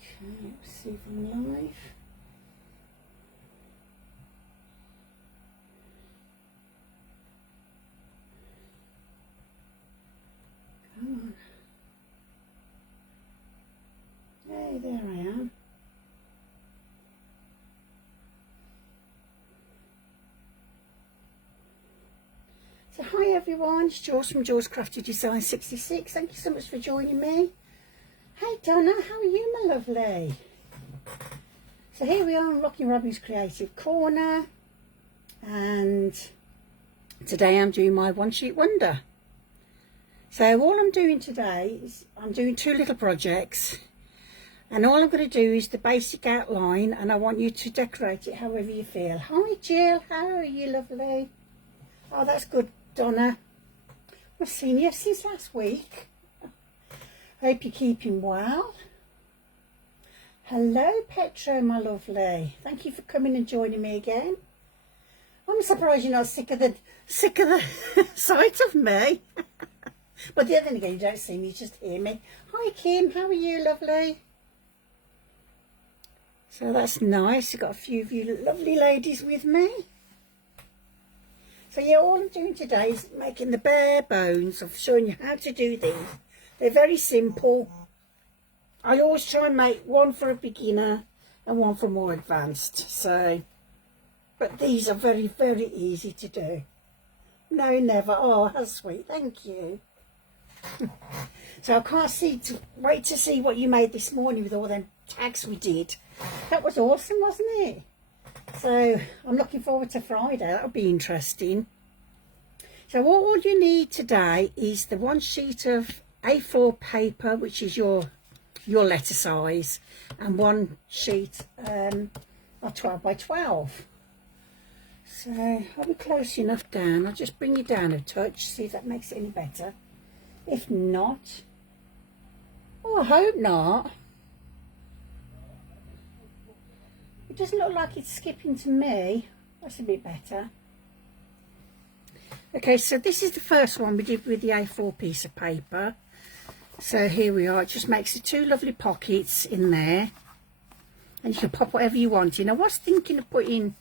Okay, let's see if I'm live. Come on. Hey, there I am. So hi everyone, it's Jules from Jules Crafty Design 66. Thank you so much for joining me. Hey Donna, how are you, my lovely? So here we are on Rocky Robin's Creative Corner, and today I'm doing my one sheet wonder. So all I'm doing today is I'm doing two little projects, and all I'm going to do is the basic outline, and I want you to decorate it however you feel. Hi Jill, how are you, lovely? Oh, that's good, Donna. I've seen you since last week. Hope you're keeping well. Hello Petro, my lovely. Thank you for coming and joining me again. I'm surprised you're not sick of the sight of me. But the other thing again, you don't see me, you just hear me. Hi Kim, how are you, lovely? So that's nice. You've got a few of you lovely ladies with me. So yeah, all I'm doing today is making the bare bones of showing you how to do these. They're very simple. I always try and make one for a beginner and one for more advanced. So, but these are very, very easy to do. No, never. Oh, how sweet. Thank you. So I can't wait to see what you made this morning with all them tags we did. That was awesome, wasn't it? So I'm looking forward to Friday. That'll be interesting. So all you need today is the one sheet of A4 paper, which is your letter size, and one sheet of 12 by 12. So I'll be close enough down. I'll just bring you down a touch, see if that makes it any better. If not, oh, I hope not. It doesn't look like it's skipping to me. That's a bit better. Okay, so this is the first one we did with the A4 piece of paper. So here we are. It just makes the two lovely pockets in there, and you can pop whatever you want in. I was thinking of putting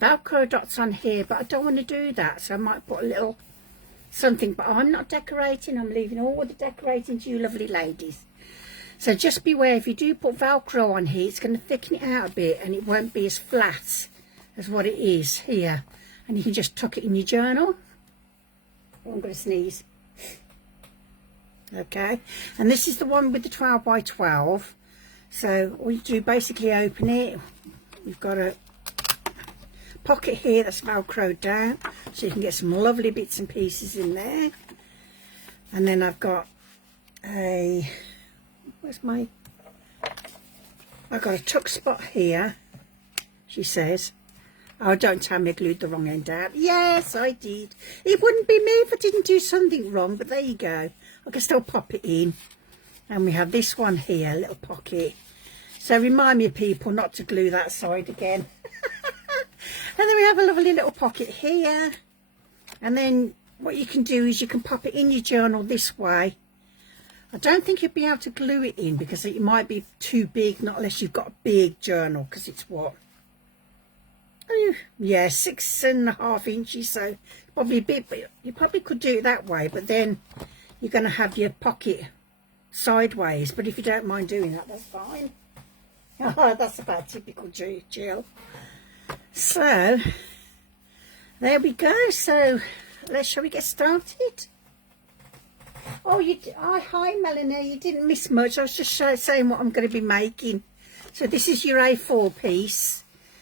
Velcro dots on here, but I don't want to do that, so I might put a little something. But I'm not decorating. I'm leaving all the decorating to you lovely ladies. So just beware, if you do put Velcro on here, it's going to thicken it out a bit, and it won't be as flat as what it is here. And you can just tuck it in your journal. Oh, I'm going to sneeze. Okay, and this is the one with the 12 by 12. So all you do, basically open it. You've got a pocket here that's Velcroed down, so you can get some lovely bits and pieces in there. And then I've got a, I've got a tuck spot here, she says. Oh, don't tell me I glued the wrong end out. Yes, I did. It wouldn't be me if I didn't do something wrong, but there you go. I can still pop it in. And we have this one here, a little pocket. So remind me, people, not to glue that side again. And then we have a lovely little pocket here. And then what you can do is you can pop it in your journal this way. I don't think you'll be able to glue it in because it might be too big, not unless you've got a big journal, because it's what? Oh, yeah, 6.5 inches, so probably a bit, but you probably could do it that way, but then you're going to have your pocket sideways. But if you don't mind doing that, that's fine. Oh, that's about typical Jill. So there we go. So shall we get started? Oh, hi Melanie, you didn't miss much. I was just saying what I'm going to be making. So this is your A4 piece.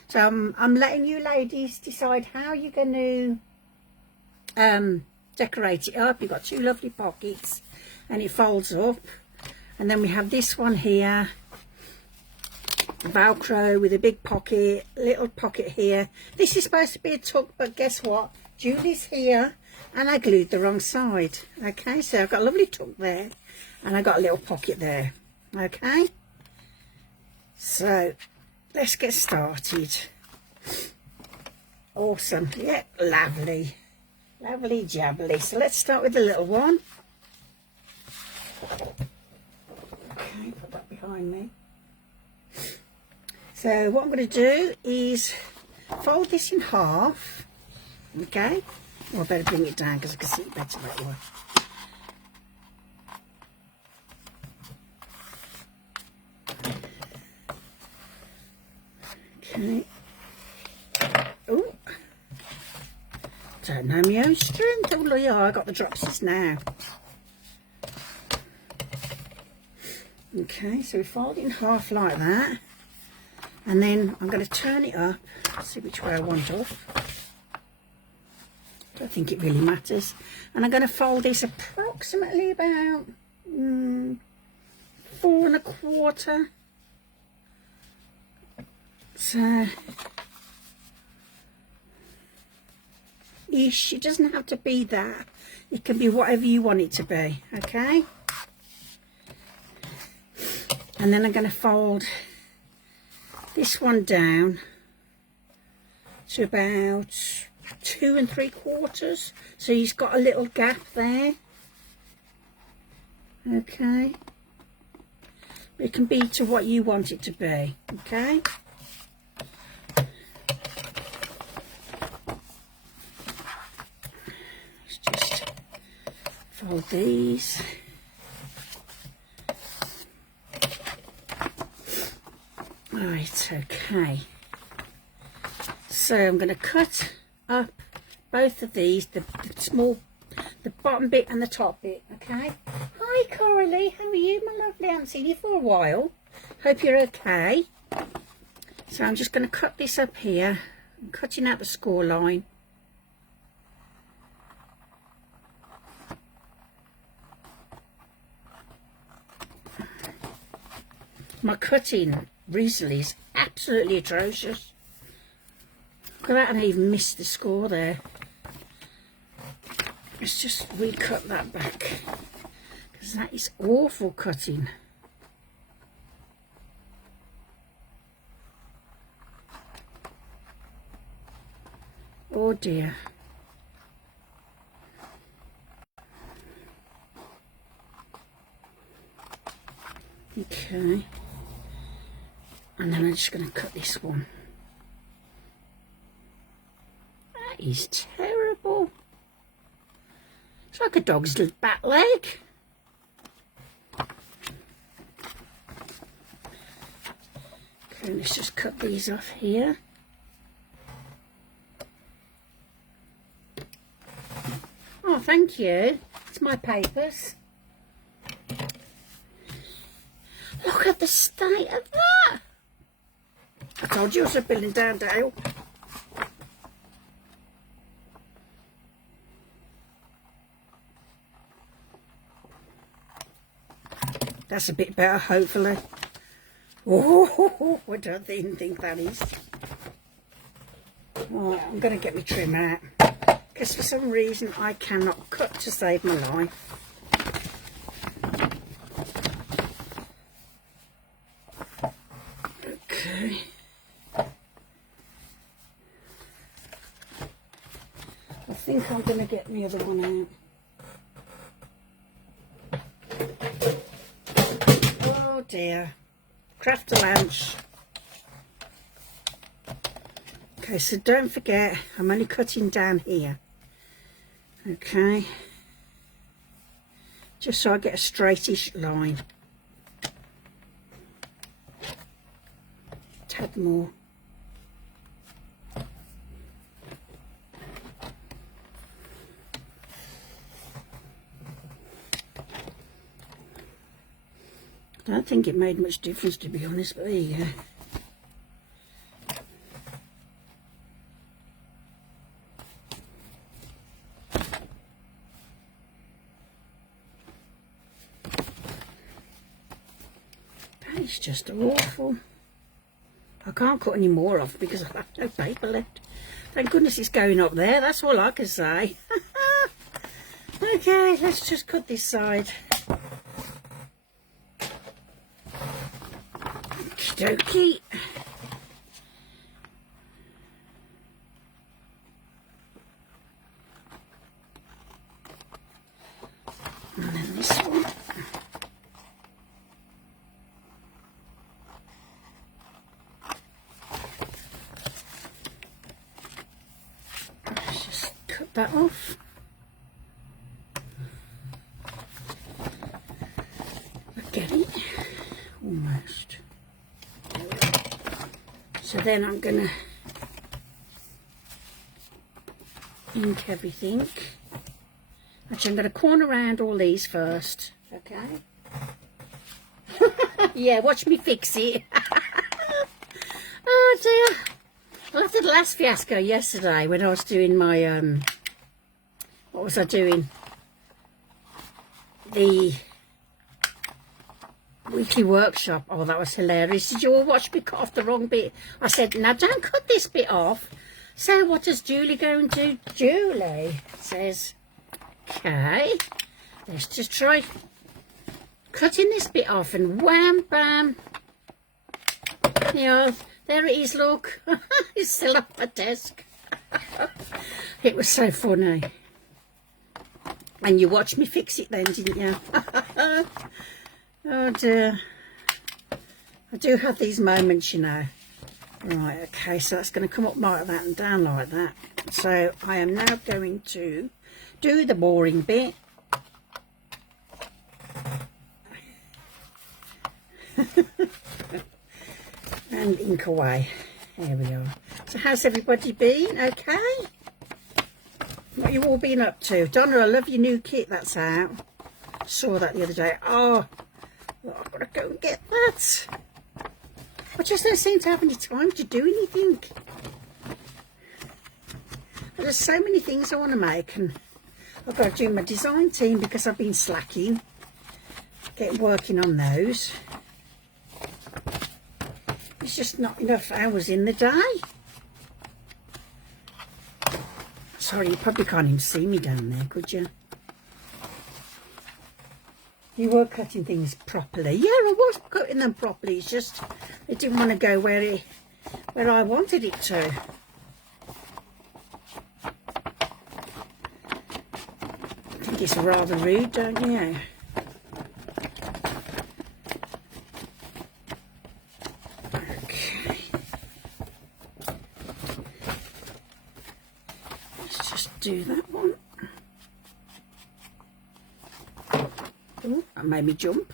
So I'm letting you ladies decide how you're going to decorate it up. You've got two lovely pockets, and it folds up. And then we have this one here, Velcro with a big pocket, little pocket here. This is supposed to be a tuck, but guess what? Julie's here, and I glued the wrong side. Okay, so I've got a lovely tuck there, and I got a little pocket there. Okay, so let's get started. Awesome. Yeah, lovely. Lovely jubbly. So let's start with the little one. Okay, put that behind me. So what I'm going to do is fold this in half. Okay, well, I better bring it down because I can see it better that way. Okay. Oh, don't know my own strength. Oh, yeah, I got the dropsies now. Okay, so we fold it in half like that, and then I'm going to turn it up, see which way I want off. Don't think it really matters. And I'm going to fold this approximately about 4 1/4. So ish. It doesn't have to be that. It can be whatever you want it to be. Okay. And then I'm going to fold this one down to about 2 3/4. So he's got a little gap there. Okay. It can be to what you want it to be. Okay. Let's just fold these. Right, okay. So I'm going to cut up both of these, the bottom bit and the top bit, okay? Hi Coralie, how are you, my lovely? I haven't seen you for a while. Hope you're okay. So I'm just going to cut this up here. I'm cutting out the score line. My cutting recently is absolutely atrocious. Look at that, and I even missed the score there. Let's just recut that back, because that is awful cutting. Oh dear. Okay. And then I'm just going to cut this one. That is terrible. It's like a dog's back leg. Okay, let's just cut these off here. Oh, thank you. It's my papers. Look at the state of that. I told you I was a building down, Dale. That's a bit better, hopefully. Oh, I don't even think that is. Right, I'm going to get my trim out, because for some reason I cannot cut to save my life. Okay. I think I'm going to get the other one out. Oh dear. Craft a lunch. Okay, so don't forget, I'm only cutting down here. Okay. Just so I get a straightish line. Tad more. I don't think it made much difference, to be honest, but there you go. That is just awful. I can't cut any more off because I have no paper left. Thank goodness it's going up there, that's all I can say. Okay, let's just cut this side. Okie dokie. And then this one. get that off. I get it. Almost. So then I'm going to ink everything. Actually, I'm going to corner around all these first. Okay. Yeah, watch me fix it. Oh dear. Well, after the last fiasco yesterday when I was doing my, what was I doing? The weekly workshop. Oh, that was hilarious. Did you all watch me cut off the wrong bit? I said, now don't cut this bit off. So what does Julie go and do? Julie says, okay, let's just try cutting this bit off, and wham, bam. You know, there it is, look. It's still on my desk. It was so funny. And you watched me fix it then, didn't you? Oh dear. I do have these moments, you know. Right, okay, so that's going to come up like that and down like that. So I am now going to do the boring bit. And ink away. There we are. So how's everybody been? Okay? What you all been up to? Donna, I love your new kit that's out. Saw that the other day. Oh, I've got to go and get that. I just don't seem to have any time to do anything. There's so many things I want to make, and I've got to do my design team because I've been slacking. Working on those. There's just not enough hours in the day. Sorry, you probably can't even see me down there, could you? You were cutting things properly. Yeah, I was cutting them properly. It's just it didn't want to go where I wanted it to. I think it's rather rude, don't you? Okay. Let's just do that one. Oh, that made me jump.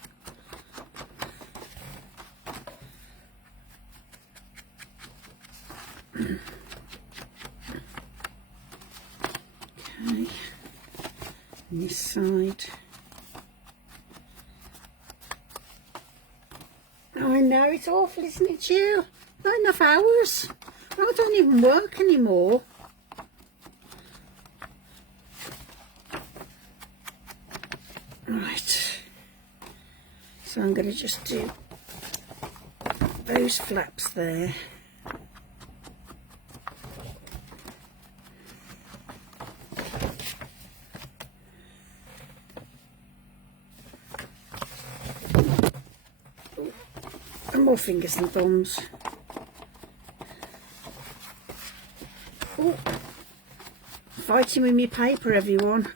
Okay. And this side. Oh, I know, it's awful, isn't it, Jill? Not enough hours. I don't even work anymore. Right, so I'm going to just do those flaps there. And more fingers and thumbs. Oh, fighting with my paper, everyone.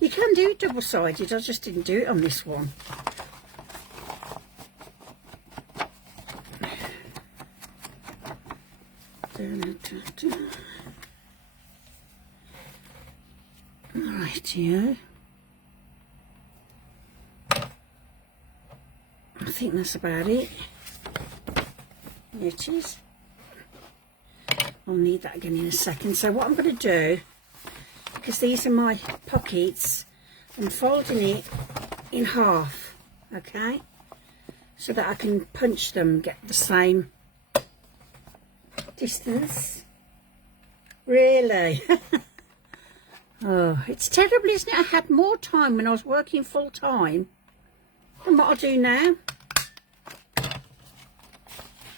You can do it double-sided, I just didn't do it on this one. Rightio. I think that's about it. There it is. I'll need that again in a second. So what I'm going to do, because these are my pockets, I'm folding it in half, okay, so that I can punch them, get the same distance. Really? Oh, it's terrible, isn't it? I had more time when I was working full time than what I do now.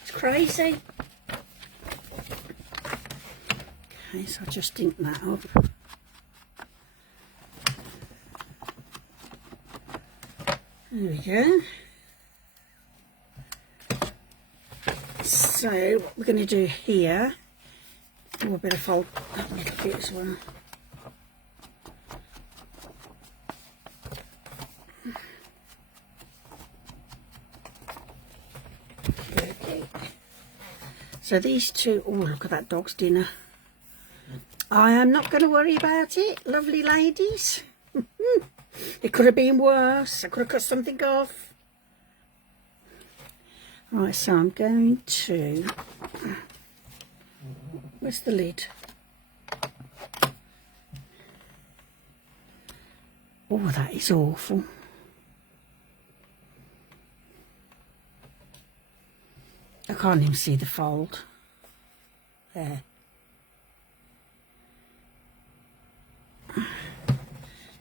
It's crazy. Okay, so I'll just ink that up. There we go. So what we're going to do here, we'll better fold that little bit as well. Okay. So these two, oh look at that dog's dinner. I am not going to worry about it, lovely ladies. It could have been worse. I could have cut something off. Right, so I'm going to... Where's the lid? Oh, that is awful. I can't even see the fold. There.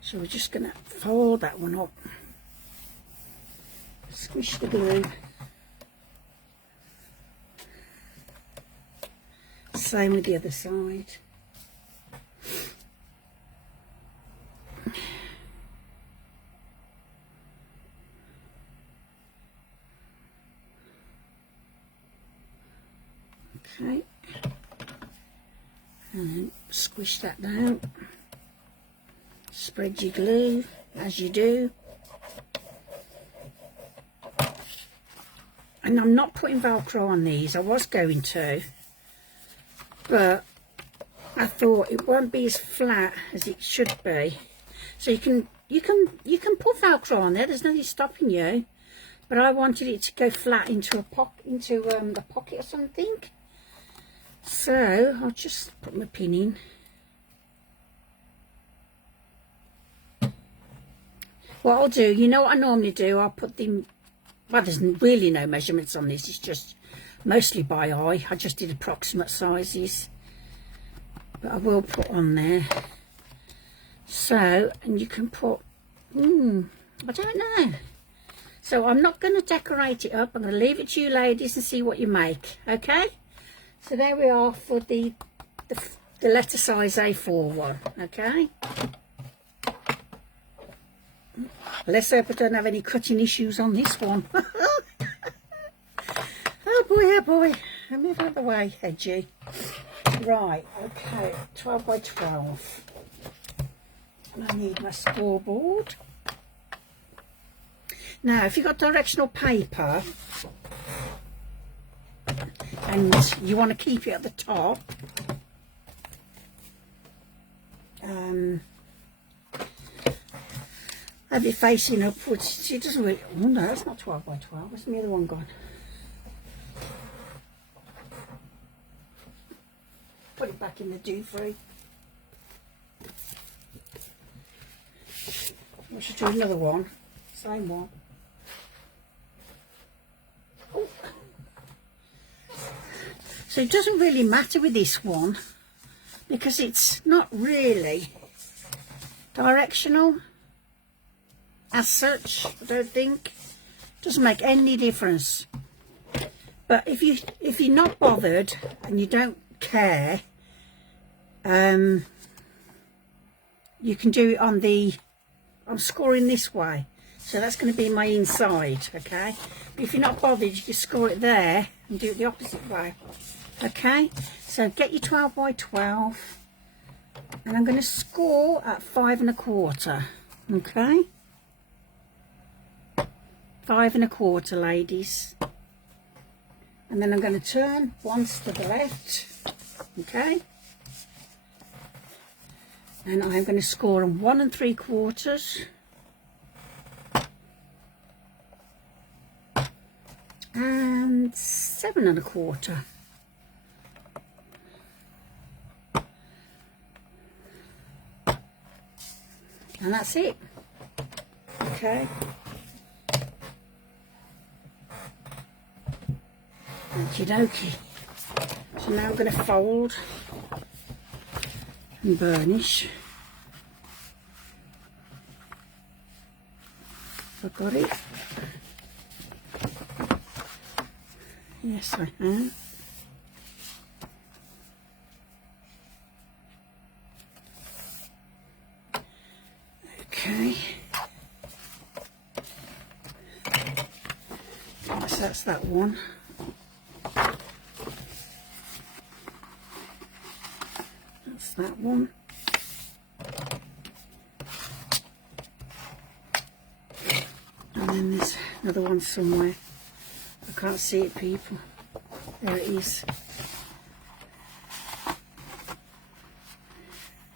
So we're just going to fold that one up. Squish the glue. Same with the other side. Okay. And then squish that down. Spread your glue as you do. And I'm not putting Velcro on these. I was going to, but I thought it won't be as flat as it should be. So you can put Velcro on there. There's nothing stopping you. But I wanted it to go flat into a the pocket or something. So I'll just put my pin in. What I'll do, you know what I normally do, I'll put them, well, there's really no measurements on this, it's just mostly by eye. I just did approximate sizes, but I will put on there. So, and you can put, I don't know. So I'm not going to decorate it up, I'm going to leave it to you ladies and see what you make, okay? So there we are for the letter size A4 one, okay? Let's hope I don't have any cutting issues on this one. Oh boy, let me move out of the way, edgy. Right, okay, 12 by 12. And I need my scoreboard. Now, if you've got directional paper and you want to keep it at the top, have it facing upwards. It doesn't really, oh no, that's not 12 by 12. Where's the other one gone? Put it back in the do-free. We should do another one. Same one. Oh. So it doesn't really matter with this one because it's not really directional as such. I don't think doesn't make any difference. But if you're not bothered and you don't care, you can do it on the, I'm scoring this way, so that's going to be my inside, okay? But if you're not bothered, you can score it there and do it the opposite way, okay? So get your 12 by 12 and I'm going to score at 5 1/4, okay? 5 1/4, ladies. And then I'm going to turn once to the left, okay? And I'm going to score on 1 3/4 and 7 1/4. And that's it, okay? Okie dokie. So now I'm going to fold and burnish. I've got it. Yes, I have. Okay. So that's that one. That's that one. And then there's another one somewhere. I can't see it, people. There it is.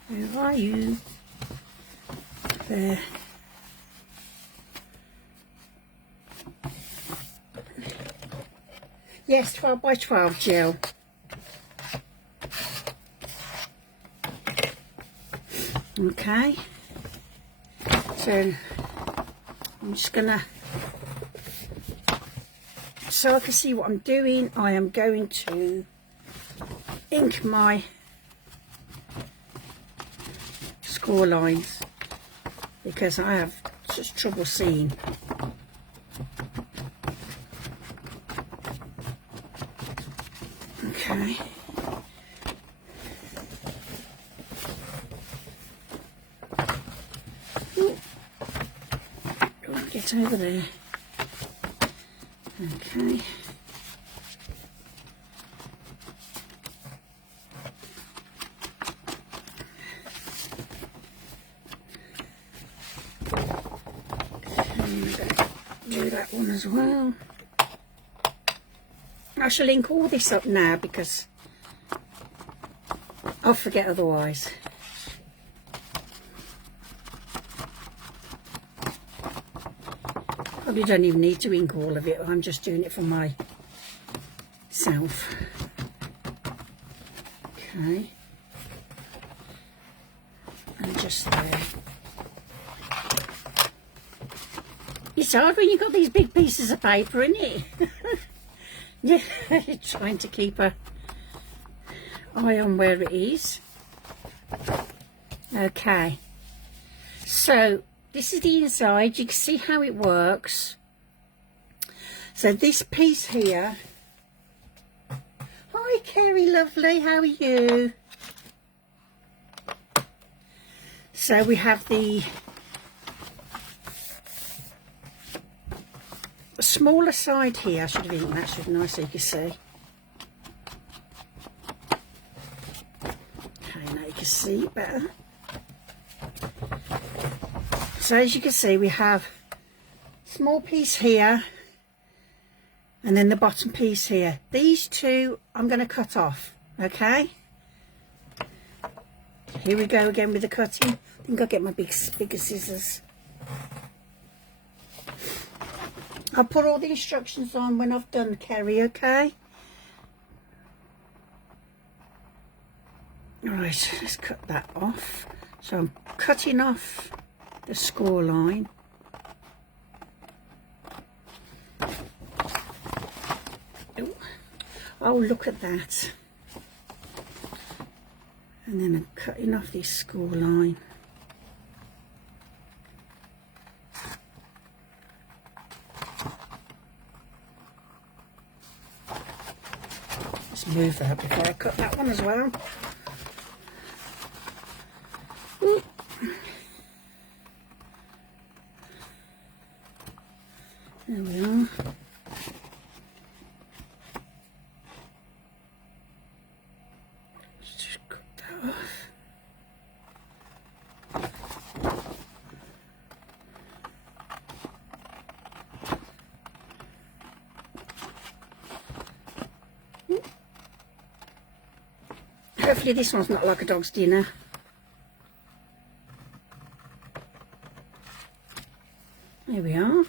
Where are you? There. Yes, 12 by 12, Jill. Okay. So I'm just gonna, so I can see what I'm doing, I am going to ink my score lines because I have such trouble seeing. Okay. Ooh. Don't want to get over there. Okay. Do that one as well. I shall ink all this up now because I'll forget otherwise. Probably don't even need to ink all of it. I'm just doing it for myself. Okay. And just there. It's hard when you've got these big pieces of paper, isn't it? Yeah, you're trying to keep an eye on where it is. Okay. So this is the inside. You can see how it works. So this piece here. Hi, Kerry, lovely. How are you? So we have the smaller side here. I should have eaten that, shouldn't I, so you can see. Okay, now you can see better. So as you can see, we have small piece here and then the bottom piece here. These two I'm going to cut off, okay? Here we go again with the cutting. I think I'll get my bigger scissors. I'll put all the instructions on when I've done, Kerry, okay? Right, let's cut that off. So I'm cutting off the score line. Oh, look at that. And then I'm cutting off this score line. Move that before I cut that one as well. Ooh. There we are. Let's just cut that off. Hopefully this one's not like a dog's dinner. There we are.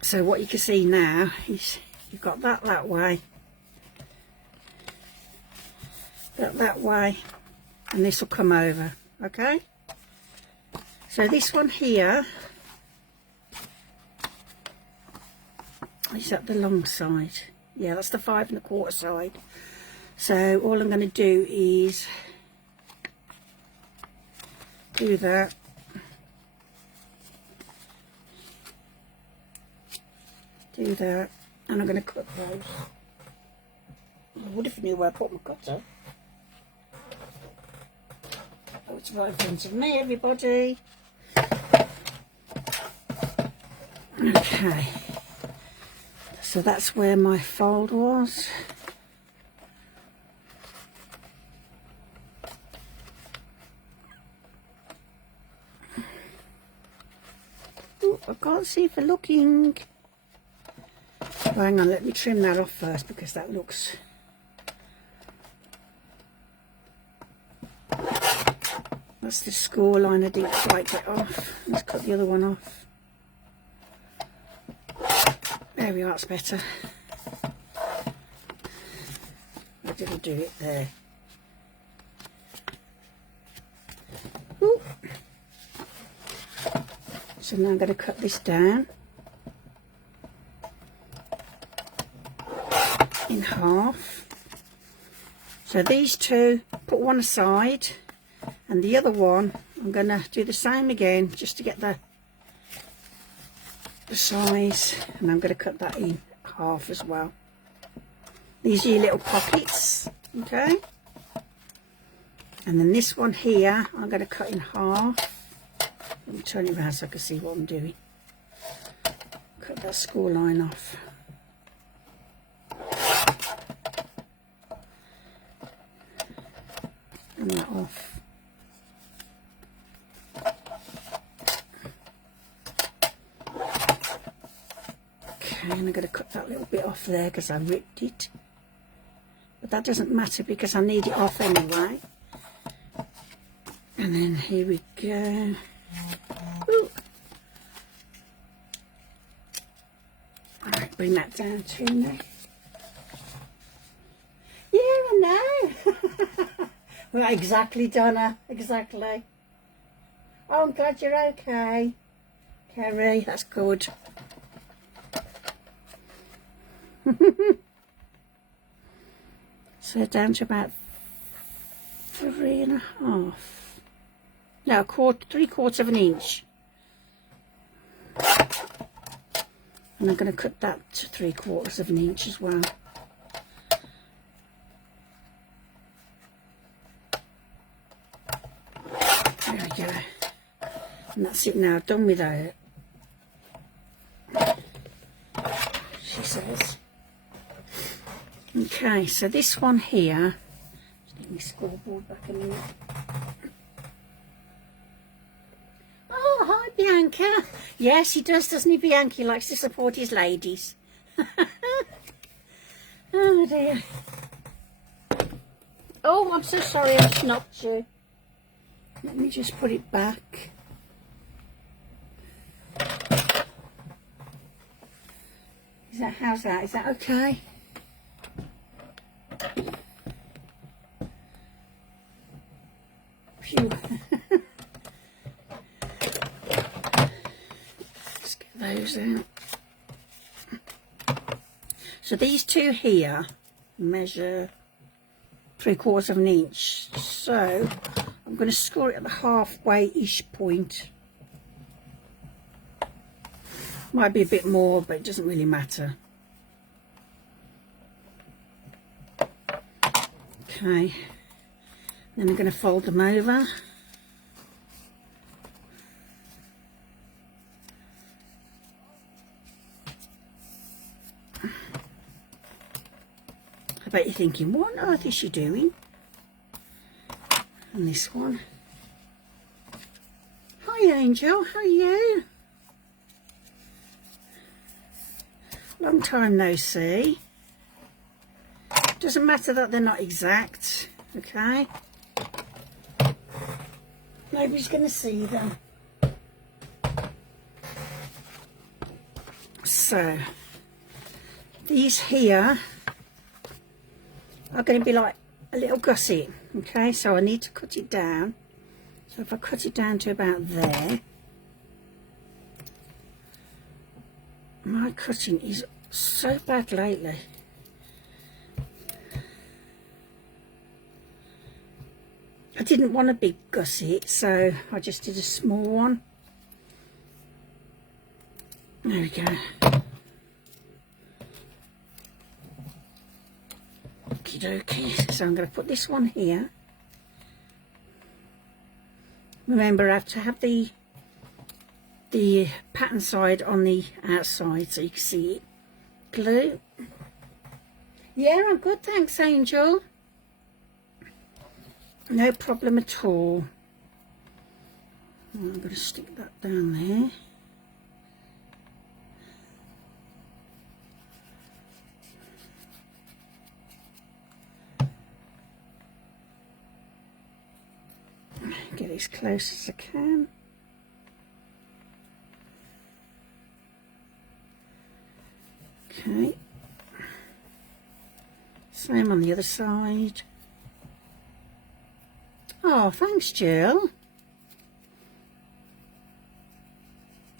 So what you can see now is you've got that way, that way, and this will come over, okay? So this one here is at the long side. Yeah, that's the 5 1/4 side. So all I'm going to do is do that. Do that, and I'm going to cut those. I would if I knew where I put my cutter. Oh, it's right in front of me, everybody. Okay. So that's where my fold was. Ooh, I can't see for looking. Well, hang on, let me trim that off first because that looks... That's the score line I didn't quite get off. Let's cut the other one off. There we are, it's better. I didn't do it there. Ooh. So now I'm going to cut this down in half. So these two, put one aside, and the other one I'm going to do the same again just to get the size, and I'm going to cut that in half as well. These are your little pockets, okay? And then this one here I'm going to cut in half. Let me turn it around so I can see what I'm doing. Cut that score line off. And that off. Okay, and I'm going to cut that little bit off there because I ripped it. But that doesn't matter because I need it off anyway. And then here we go. Ooh. Alright, bring that down to me. Yeah, I know. Well, exactly, Donna. Exactly. Oh, I'm glad you're okay, Kerry. That's good. So down to about 3.5. No, 3/4 of an inch. And I'm going to cut that to 3/4 of an inch as well. There we go. And that's it now, done with that. She says. Okay, so this one here, just get my scoreboard back a minute. Oh, hi Bianca. Yes, he does, doesn't he, Bianca? He likes to support his ladies. Oh dear. Oh, I'm so sorry I knocked you. Let me just put it back. How's that? Is that okay? Phew. Let's get those out. So these two here measure 3/4 of an inch. So I'm going to score it at the halfway-ish point. Might be a bit more, but it doesn't really matter. Okay. Then I'm going to fold them over. I bet you're thinking, what on earth is she doing? And this one. Hi Angel, how are you? Long time no see. Doesn't matter that they're not exact, okay? Nobody's going to see them. So, these here are going to be like a little gusset, okay? So I need to cut it down. So if I cut it down to about there, my cutting is so bad lately. I didn't want a big gusset, so I just did a small one. There we go. Okie dokie. So I'm going to put this one here. Remember, I have to have the pattern side on the outside so you can see it. Glue. Yeah, I'm good, thanks, Angel. No problem at all. I'm going to stick that down there. it as close as I can. Okay. Same on the other side. Oh, thanks, Jill.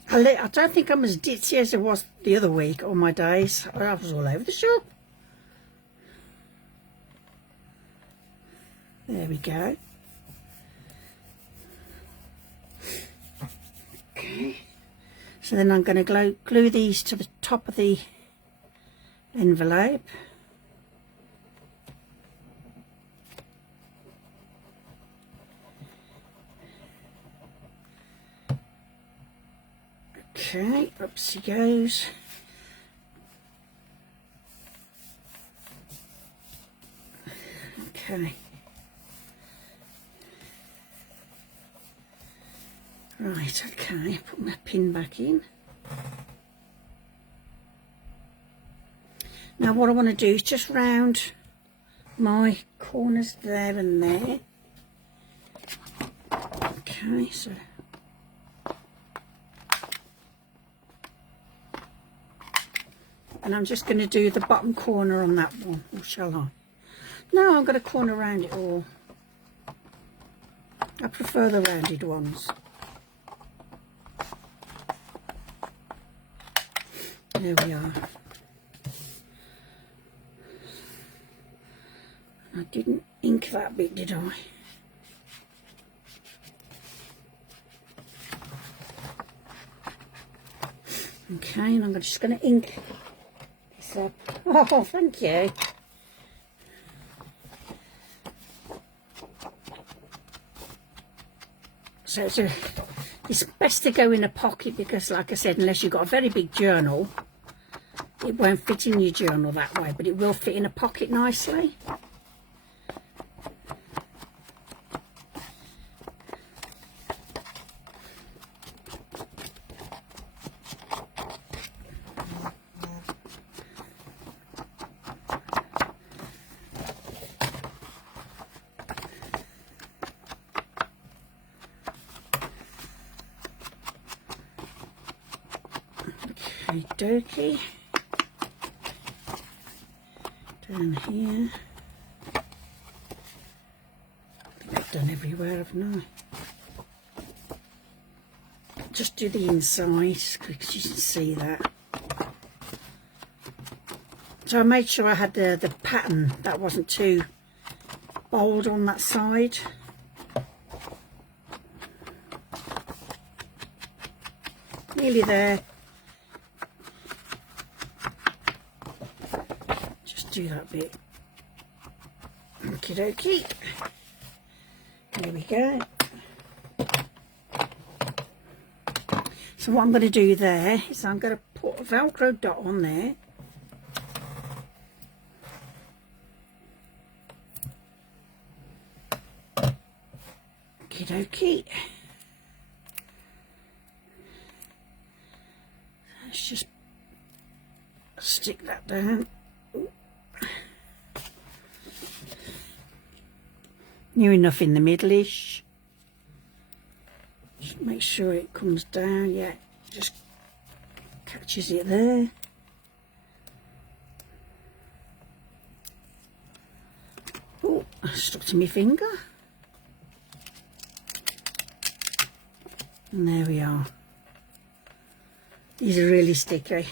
I don't think I'm as ditzy as I was the other week on my days. I was all over the shop. There we go. Okay. So then I'm going to glue these to the top of the envelope. Okay, up she goes. Okay. Right, okay, put my pin back in. Now what I want to do is just round my corners there and there. Okay, so and I'm just going to do the bottom corner on that one, or shall I? No, I'm going to corner around it all. I prefer the rounded ones. There we are. I didn't ink that bit, did I? Okay, and I'm just going to ink this up. Oh, thank you. So it's best to go in a pocket because, like I said, unless you've got a very big journal, it won't fit in your journal that way, but it will fit in a pocket nicely. Dokey down here. I think I've done everywhere, haven't I? Just do the inside because you can see that. So I made sure I had the pattern that wasn't too bold on that side. Nearly there. Do that bit. Okie dokie. There we go. So what I'm going to do there is I'm going to put a Velcro dot on there. Okie dokie. Let's just stick that down. Near enough in the middle-ish. Just make sure it comes down. Yeah, just catches it there. Oh, stuck to my finger. And there we are. These are really sticky.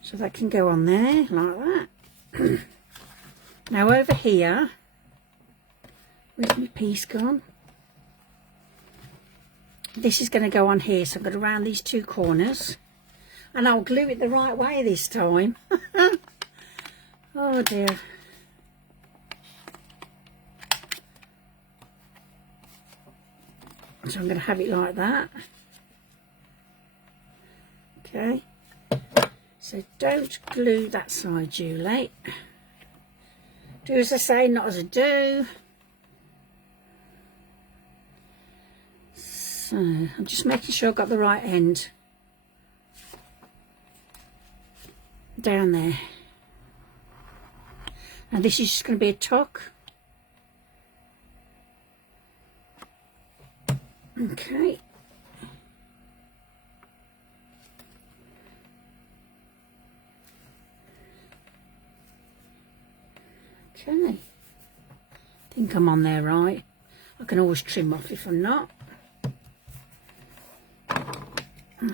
So that can go on there like that. Now over here, where's my piece gone? This is going to go on here, so I'm going to round these two corners. And I'll glue it the right way this time. Oh dear. So I'm going to have it like that. Okay. So don't glue that side, Julie. Do as I say, not as I do. So I'm just making sure I've got the right end down there. And this is just going to be a tuck. Okay. Okay. Think I'm on there right. I can always trim off if I'm not.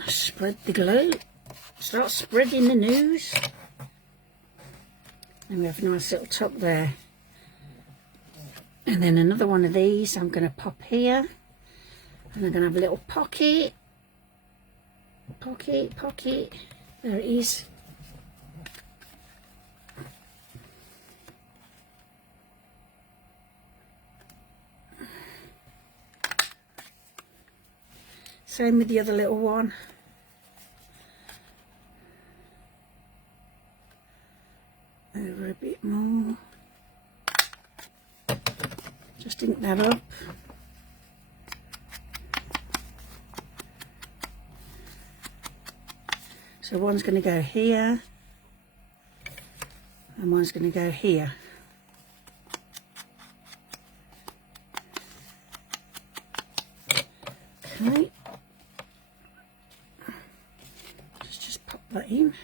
Spread the glue. Start spreading the news. And we have a nice little tuck there. And then another one of these I'm going to pop here. And I'm going to have a little pocket. Pocket, pocket. There it is. Same with the other little one. Over a bit more. Just ink that up. So one's going to go here. And one's going to go here. Okay. Just pop that in.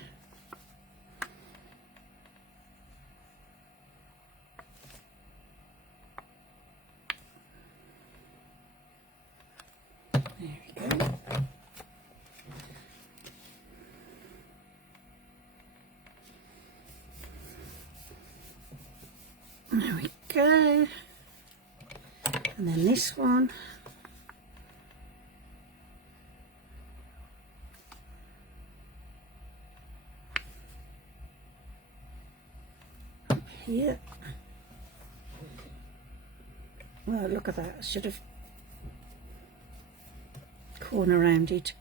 There we go. There we go. And then this one. Up here. Well, look at that. I should have corner around it.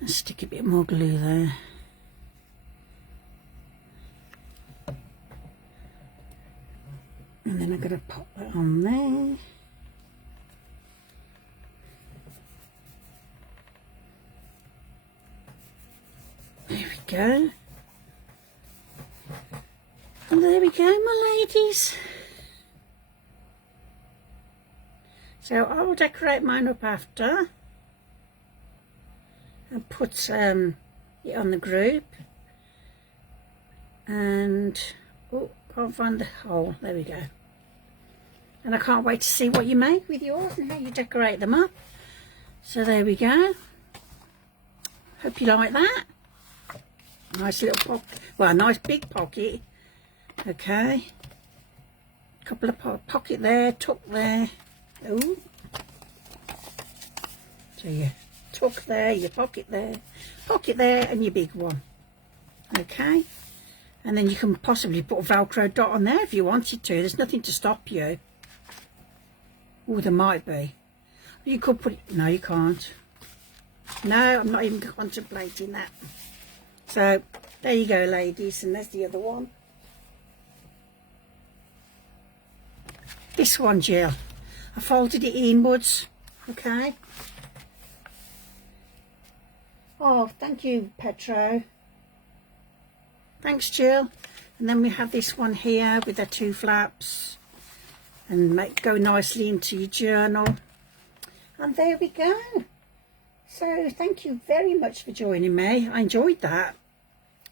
And stick a bit more glue there. And then I'm going to pop that on there. There we go. And there we go, my ladies. So I will decorate mine up after and put it on the group. And oh, can't find the hole. There we go. And I can't wait to see what you make with yours and how you decorate them up. So there we go. Hope you like that. Nice little pocket. Well, a nice big pocket. Okay. Couple of pocket there, tuck there. Ooh. So you tuck there, your pocket there, and your big one. Okay. And then you can possibly put a Velcro dot on there if you wanted to. There's nothing to stop you. Oh, there might be. You could put it. No, you can't. No, I'm not even contemplating that. So, there you go, ladies. And there's the other one. This one, Jill. I folded it inwards. Okay. Oh, thank you, Petro. Thanks, Jill. And then we have this one here with the two flaps. And go nicely into your journal. And there we go. So thank you very much for joining me. I enjoyed that.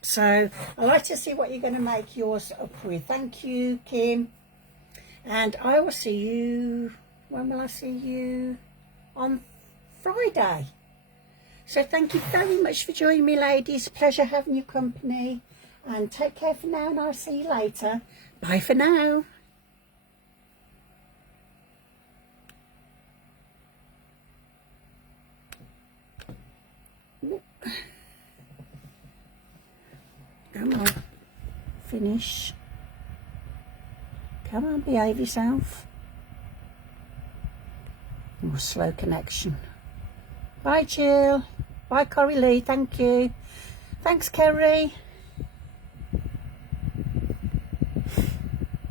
So I'd like to see what you're going to make yours up with. Thank you, Kim. And I will see you, when will I see you? On Friday. So thank you very much for joining me, ladies. Pleasure having your company. And take care for now, and I'll see you later. Bye for now. Come on, finish. Come on, behave yourself. Oh, slow connection. Bye, Jill. Bye, Corey Lee. Thank you. Thanks, Kerry.